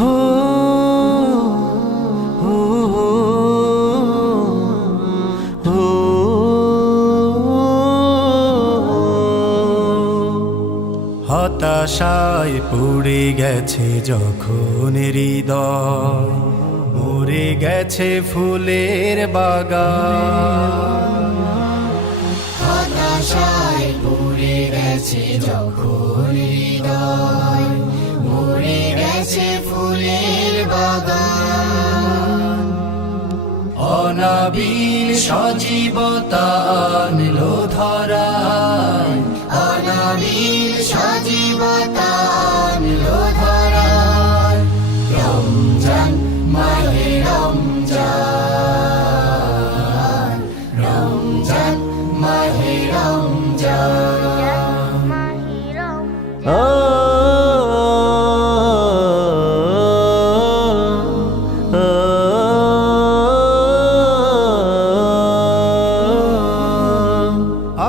হো হো হো হতাশায় পুড়ে গেছে যখন হৃদয়, মরে গেছে ফুলের বাগান। হতাশায় পুড়ে গেছে যখন হৃদয়, মরে গেছে ফুলের বাগান। অনাবিল সজীবতা আনলো ধরায়, অনাবিল সজীবতা আনলো ধরায়। রমজান মাহে রমজান, রমজান মাহে রমজান।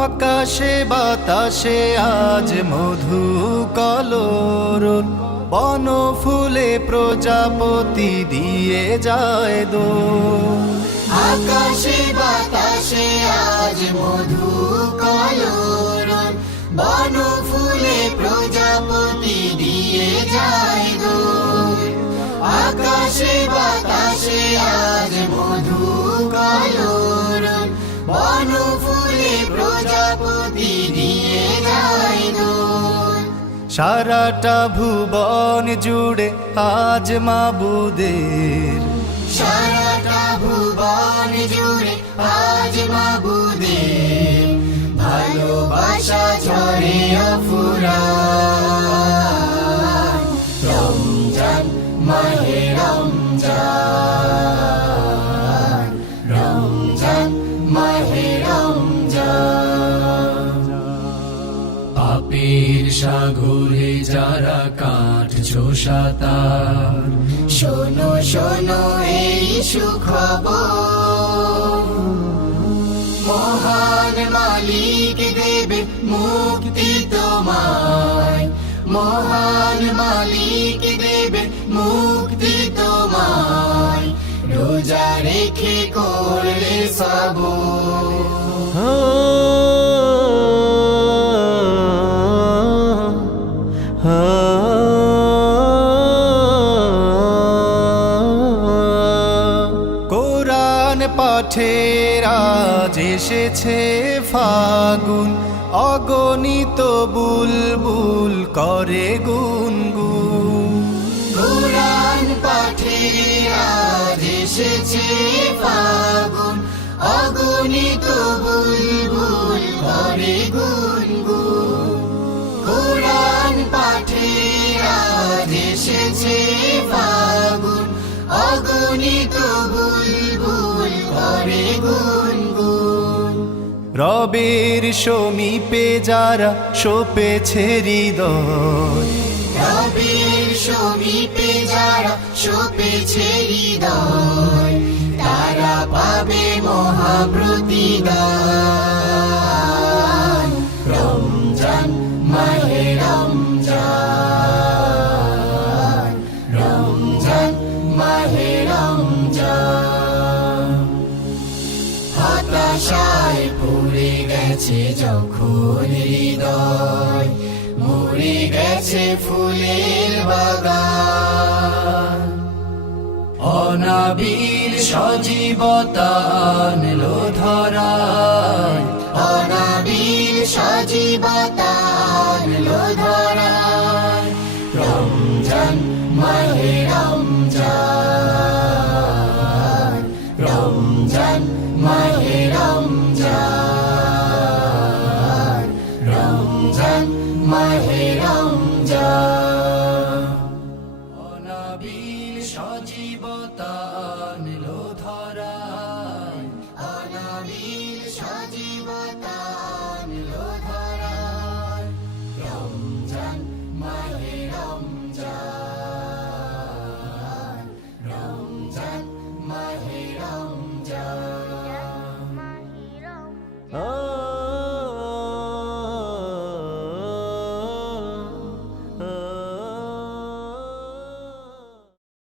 আকাশে বাতাসে আজ মধু কলরল, বন ফুলে প্রজাপতি দিয়ে যায় দোল। আকাশে বাতাসে আজ মধু কলরল, বন ফুলে প্রজাপতি দিয়ে যায় দোল। আকাশে বাতাসে আজ মধু কলরল, বন ফুলে প্রজাপতি দিয়ে যায় দোল। সারাটা ভুবন জুড়ে আজ মাবুদের, সারাটা ভুবন জুড়ে আজ মাবুদের ভালোবাসা ঝরে অফুরান। রমজান মাহে রমজান, রমজান মাহে রমজান। পাপের সাগরে যারা কাটছো সাঁতার, শোনো শোনো এই সুখবর, মহান মালিক দেবে মুক্তি তোমায়। মহান মালিক দেবে মুক্তি তোমায়, রোজা রেখে করলে সবর। কোরআন পাঠের আজ এসেছে ফাগুন, অগণিত বুলবুল করে গুনগুন। কোরআন পাঠে আজ এসেছে ফাগুন, অগণিত বুলবুল করে গুনগুন। কোরআন পাঠে আজ এসেছে ফাগুন, অগণিত বুলবুল করে গুনগুন। রবের সমীপে যারা সপেছে হৃদয়, রবের সমীপে যারা সপেছে হৃদয়, তারা পাবে মহাপ্রতিদান। রমজান মাহে রমজান, রমজান মাহে রমজান। হতাশায় পুড়ে গেছে যখন হৃদয়, মরে গেছে ফুলের বাগান। অনাবিল সজীবতা আনলো ধরায়, অনাবিল সজীবতা আনলো ধরায়। রমজান মাহে রমজান, রমজান মাহে রমজান, রমজান মাহে রমজান। অনাবিল সজীবতা